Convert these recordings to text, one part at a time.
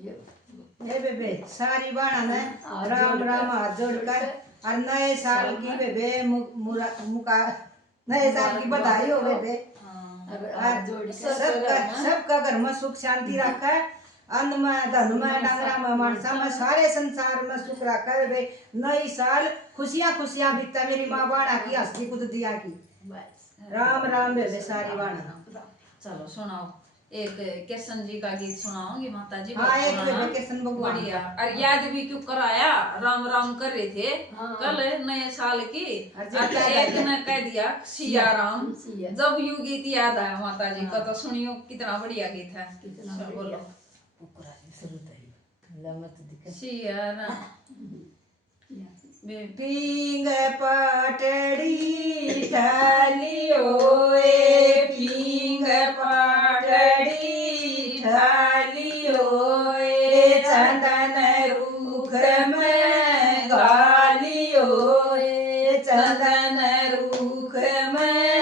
हे बेबे सारी बाणा ने राम राम हाथ जोड़कर और नए साल की बेबे नए साल की बधाई हो बेबे। सबका घर में सुख शांति रखे, अन्न में धन में डांगरा में मानसा में सारे संसार में सुख रखे बेबे। नई साल खुशियां खुशियां बीता मेरी माँ बाणा की हस्ती कुछ दिया की। राम राम बेबे सारी बाणा। चलो सुनाओ एक किशन जी का गीत सुनाओगी माता जी। हाँ एक बेबे किशन भगवान बढ़िया। और याद भी क्यों कराया, राम राम कर रहे थे कल नए साल की। एक ने कह दिया सिया राम। जब यू गीत याद आया माता जी का तो सुनियो कितना बढ़िया गीत है। बोलो सिया राम। पींग पाटड़ी ठालियो पींग पाटड़ी ठालियो चंदन रूख में गालियो चंदन रूख में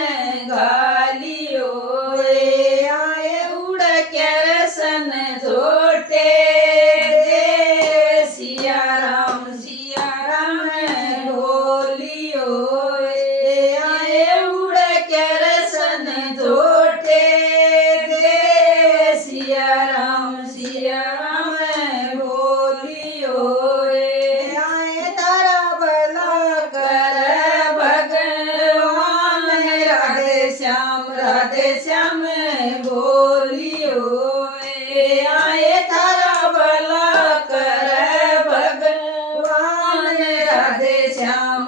गालियो आए उड़ के रसन जोटे सिया राम बोलियो आए उड़ के रसन जोटे दे सिया राम बोलियो आए तारा भला कर भगवान राधे श्याम बोलियो आए तारा भला कर भगवान राधे श्याम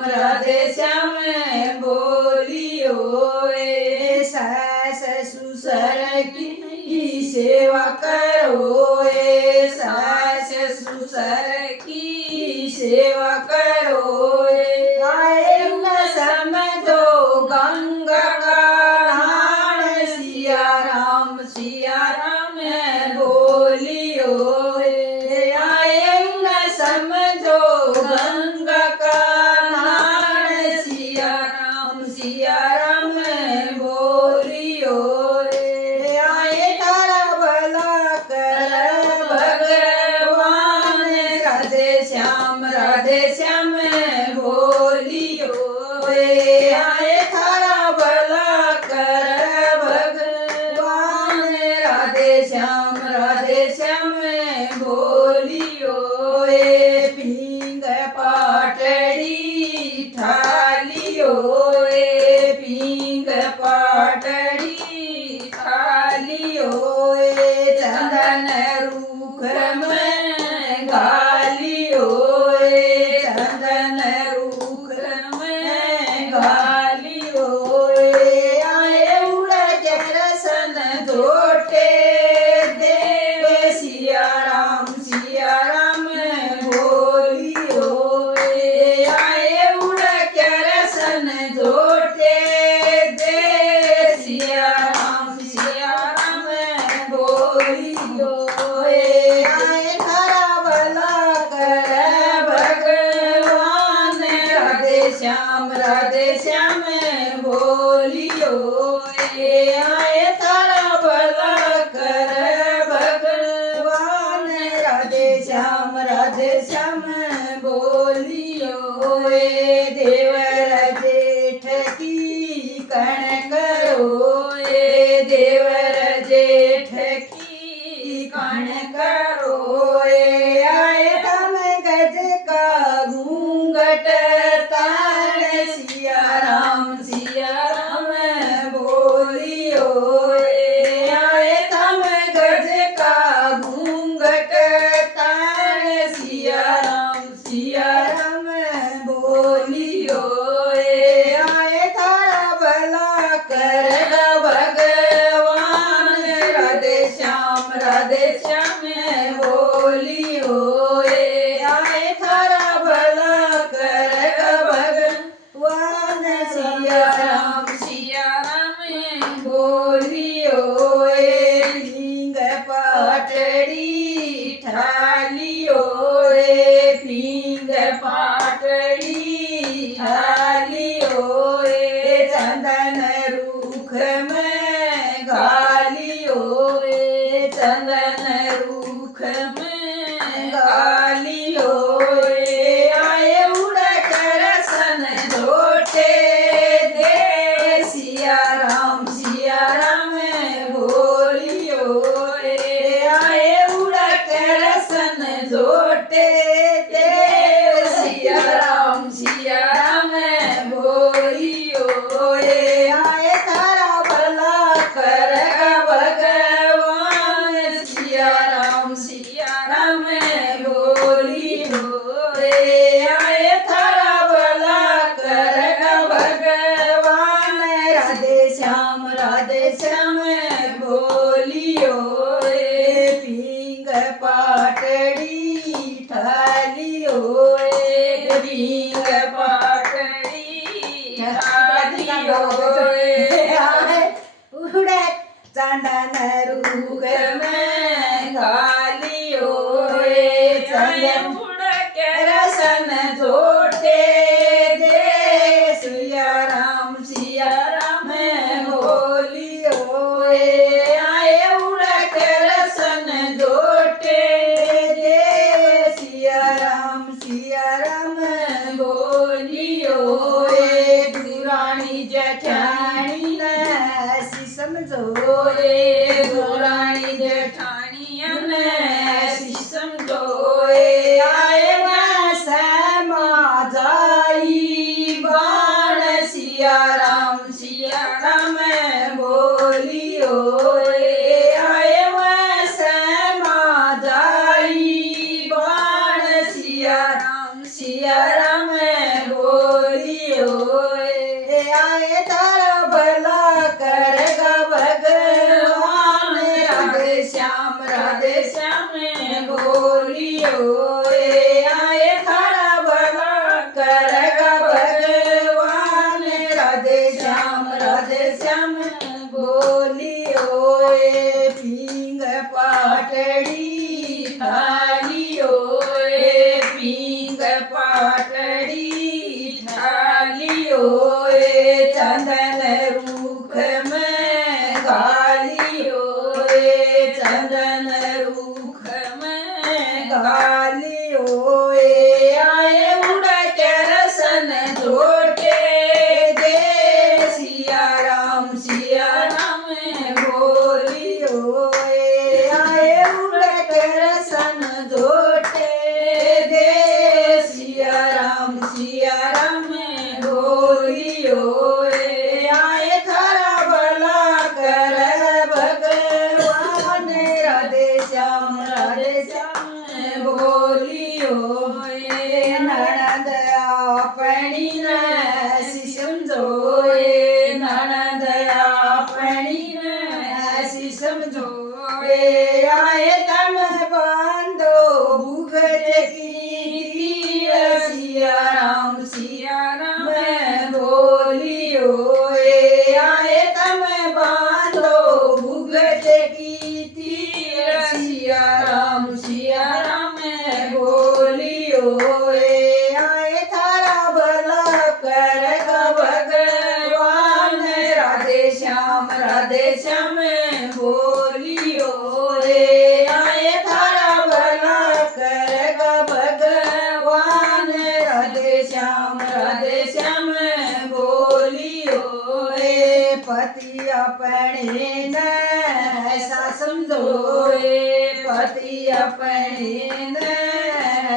बोलियो सास ससुर की सेवा करो सास ससुर की सेवा करो आए न समझो गंगा का नाम सिया राम बोलियो आए न समझो गंगा का नाम सिया राम बोलियो आए तारा भला कर भगवान राधे श्याम बोलियो आए तारा भला कर भगवान राधे श्याम बोलियो पींग पाटड़ी ठालियो पींग पाटड़ी ठालियो चंदन रूख में गालियो चंदन रूख में गालियो आए उड़ के रसन जोटे दे सिया राम बोलियो आए उड़ के रसन जोटे दे सिया राम बोलियो आए तारा भला कर भगवान राधे श्याम बोलियो आए तारा भला कर भगवान राधे श्याम बोलियो देवर जेठ की कण करो देवर जेठ की कण करो आए तम गज का घूंघट ताण सिया राम बोलियो आए तम गज का घूंघट ताण सिया राम बोलियो आए तारा भला कर भगवान राधे श्याम बोलियो आए तारा भला कर भगवान सिया राम बोलियो पींग पाटड़ी ठालियो पींग पाटड़ी ठालियो चंदन रूख में गालियो चंदन रूख में राम सिया राम बोलियो रे आए थारा भला करेगा भगवान राधे श्याम बोलियो रे पींग पाटड़ी ठालियो रे पींग पाटड़ी ठालियो रे उड़े चंदन रूग में गालियो रे चंदन उड़ के रसन जोटे दे सिया राम बोलियो रे आए उड़ के रसन जोटे दे सिया राम बोलियो रे दुरानी जेठानी ऐसी समझो रे दुरानी जेठानी ने ऐसी समझो रे आए श्यामा जाई बाण सिया राम बोलियो रे आए वह श्यामा जाई बाण सिया राम बोलियो रे आए तारा भला करेगा भगवान राधे श्याम बोलियो रे आए थारा भला करेगा भगवान राधे श्याम बोलियो रे पींग पाटड़ी ठालियो रे पींग पाटड़ी ठालियो रे चंदन रूख में गालियो रे चंदन रूख में गालियो रे आए उड़ के रसन जोटे दे सिया राम बोलियो रे आए उड़ के रसन जोटे दे सिया राम बोलियो रे आए थारा भला कर भगवान राधे श्याम बोलियो रे ननद अपनी न ऐसी समझो रे ननद अपनी न ऐसी समझो रे आए तम बांधो भुगत की सिया राम बोलियो रे आए तम बांधो भुगत की तीर सिया राम बोलियो रे आए थारा भला करेगा भगवान राधे श्याम बोलियो रे आए थारा भला करेगा भगवान राधे श्याम बोलियो रे पति अपने न ऐसा समझो रे पति अपने न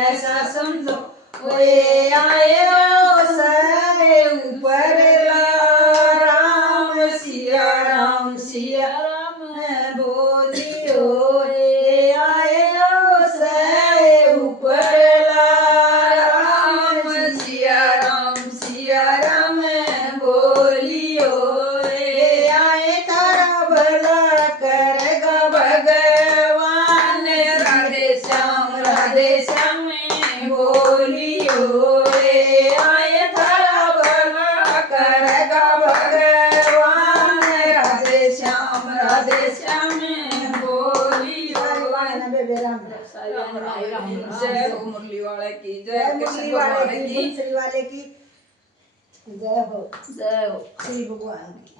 ऐसा समझो रे आए सारे ऊपर ला राम सिया राम बोलियो रे आए सारे ऊपर ला राम सिया राम बोलियो रे आए थारा भला करेगा भगवान राधे श्याम बोलियो रे आए थारा भला करेगा भगवान राधे श्याम बोलियो जय हो मुरली वाले की जय कृष्ण भगवान की वाले की जय हो जय हो श्री भगवान की।